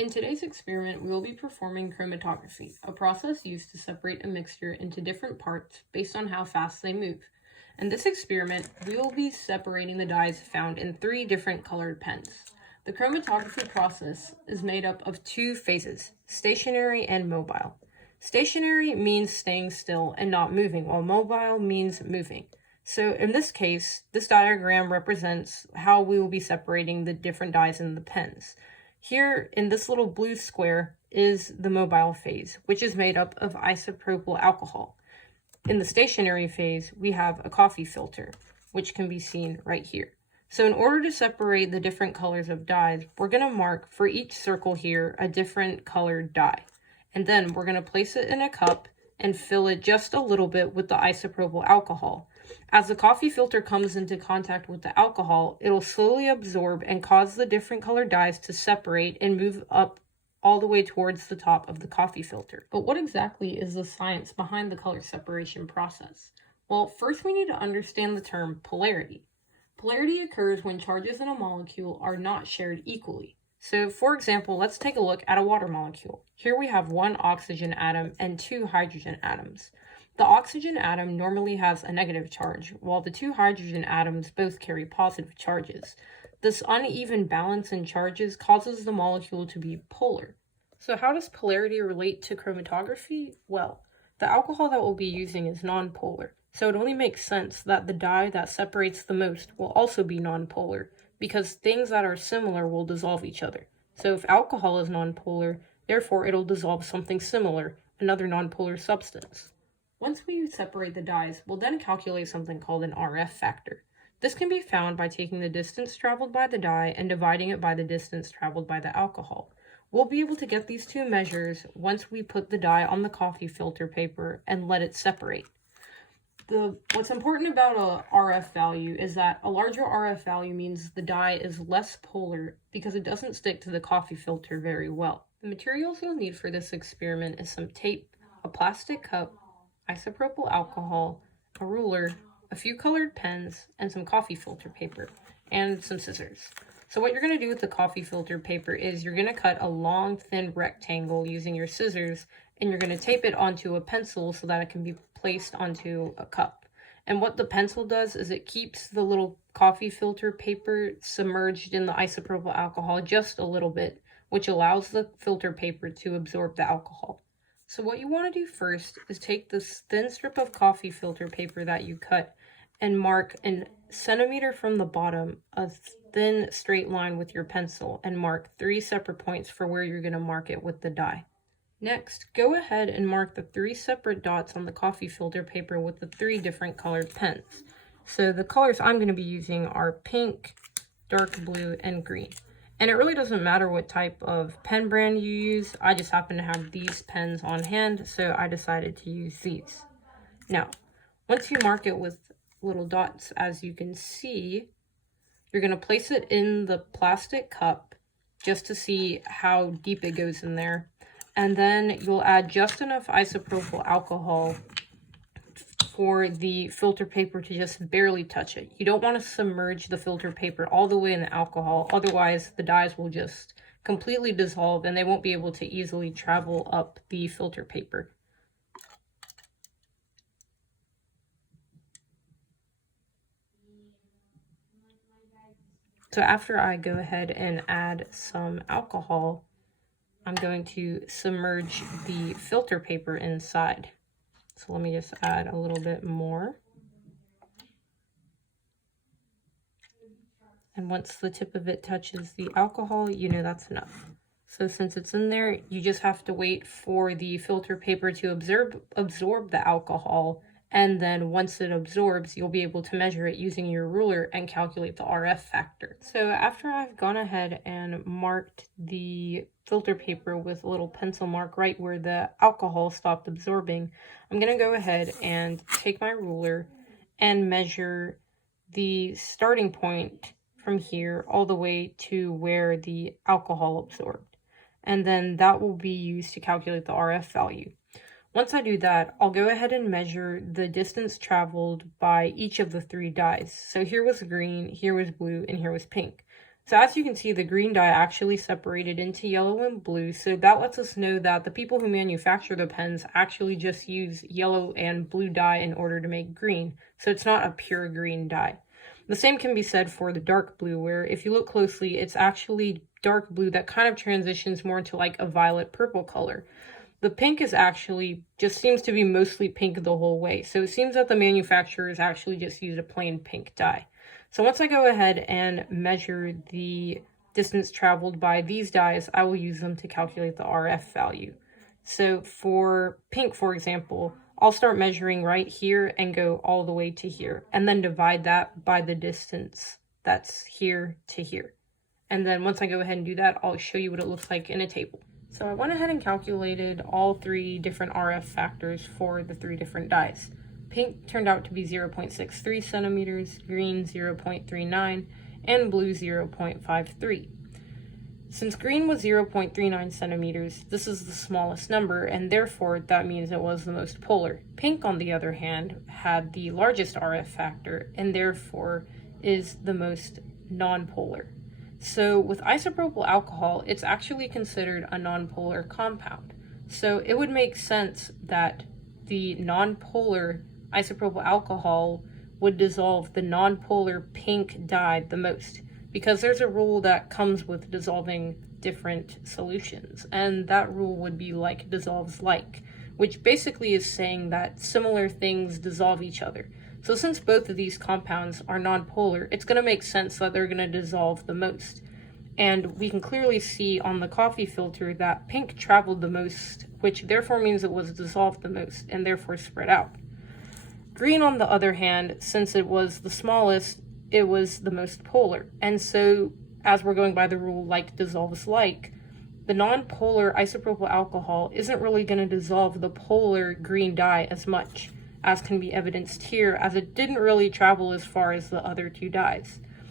In today's experiment, we will be performing chromatography, a process used to separate a mixture into different parts based on how fast they move. In this experiment, we will be separating the dyes found in 3 different colored pens. The chromatography process is made up of 2 phases, stationary and mobile. Stationary means staying still and not moving, while mobile means moving. So in this case, this diagram represents how we will be separating the different dyes in the pens. Here in this little blue square is the mobile phase, which is made up of isopropyl alcohol. In the stationary phase, we have a coffee filter, which can be seen right here. So in order to separate the different colors of dyes, we're going to mark for each circle here a different colored dye. And then we're going to place it in a cup and fill it just a little bit with the isopropyl alcohol. As the coffee filter comes into contact with the alcohol, it'll slowly absorb and cause the different colored dyes to separate and move up all the way towards the top of the coffee filter. But what exactly is the science behind the color separation process? Well, first we need to understand the term polarity. Polarity occurs when charges in a molecule are not shared equally. So, for example, let's take a look at a water molecule. Here we have 1 oxygen atom and 2 hydrogen atoms. The oxygen atom normally has a negative charge, while the 2 hydrogen atoms both carry positive charges. This uneven balance in charges causes the molecule to be polar. So how does polarity relate to chromatography? Well, the alcohol that we'll be using is nonpolar, so it only makes sense that the dye that separates the most will also be nonpolar, because things that are similar will dissolve each other. So if alcohol is nonpolar, therefore it'll dissolve something similar, another nonpolar substance. Once we separate the dyes, we'll then calculate something called an RF factor. This can be found by taking the distance traveled by the dye and dividing it by the distance traveled by the alcohol. We'll be able to get these 2 measures once we put the dye on the coffee filter paper and let it separate. What's important about a RF value is that a larger RF value means the dye is less polar because it doesn't stick to the coffee filter very well. The materials you'll need for this experiment is some tape, a plastic cup, isopropyl alcohol, a ruler, a few colored pens, and some coffee filter paper, and some scissors. So what you're going to do with the coffee filter paper is you're going to cut a long, thin rectangle using your scissors, and you're going to tape it onto a pencil so that it can be placed onto a cup. And what the pencil does is it keeps the little coffee filter paper submerged in the isopropyl alcohol just a little bit, which allows the filter paper to absorb the alcohol. So what you want to do first is take this thin strip of coffee filter paper that you cut and mark a centimeter from the bottom a thin straight line with your pencil and mark 3 separate points for where you're going to mark it with the dye. Next, go ahead and mark the 3 separate dots on the coffee filter paper with the 3 different colored pens. So the colors I'm going to be using are pink, dark blue, and green. And it really doesn't matter what type of pen brand you use. I just happen to have these pens on hand, so I decided to use these. Now, once you mark it with little dots, as you can see, you're going to place it in the plastic cup just to see how deep it goes in there. And then you'll add just enough isopropyl alcohol for the filter paper to just barely touch it. You don't want to submerge the filter paper all the way in the alcohol, otherwise the dyes will just completely dissolve and they won't be able to easily travel up the filter paper. So after I go ahead and add some alcohol, I'm going to submerge the filter paper inside. So let me just add a little bit more. And once the tip of it touches the alcohol, you know that's enough. So since it's in there, you just have to wait for the filter paper to absorb the alcohol. And then once it absorbs, you'll be able to measure it using your ruler and calculate the RF factor. So after I've gone ahead and marked the filter paper with a little pencil mark right where the alcohol stopped absorbing, I'm going to go ahead and take my ruler and measure the starting point from here all the way to where the alcohol absorbed. And then that will be used to calculate the RF value. Once I do that, I'll go ahead and measure the distance traveled by each of the 3 dyes. So here was green, here was blue, and here was pink. So as you can see, the green dye actually separated into yellow and blue, so that lets us know that the people who manufacture the pens actually just use yellow and blue dye in order to make green, so it's not a pure green dye. The same can be said for the dark blue, where if you look closely, it's actually dark blue that kind of transitions more into like a violet purple color. The pink is actually just seems to be mostly pink the whole way, so it seems that the manufacturers actually just use a plain pink dye. So once I go ahead and measure the distance traveled by these dyes, I will use them to calculate the RF value. So for pink, for example, I'll start measuring right here and go all the way to here, and then divide that by the distance that's here to here. And then once I go ahead and do that, I'll show you what it looks like in a table. So I went ahead and calculated all 3 different RF factors for the 3 different dyes. Pink turned out to be 0.63 centimeters, green 0.39, and blue 0.53. Since green was 0.39 centimeters, this is the smallest number, and therefore that means it was the most polar. Pink, on the other hand, had the largest RF factor, and therefore is the most nonpolar. So with isopropyl alcohol, it's actually considered a nonpolar compound. So it would make sense that the nonpolar isopropyl alcohol would dissolve the nonpolar pink dye the most, because there's a rule that comes with dissolving different solutions, and that rule would be like dissolves like, which basically is saying that similar things dissolve each other. So since both of these compounds are nonpolar, it's going to make sense that they're going to dissolve the most. And we can clearly see on the coffee filter that pink traveled the most, which therefore means it was dissolved the most and therefore spread out. Green, on the other hand, since it was the smallest, it was the most polar. And so, as we're going by the rule like dissolves like, the non-polar isopropyl alcohol isn't really going to dissolve the polar green dye as much, as can be evidenced here, as it didn't really travel as far as the other 2 dyes.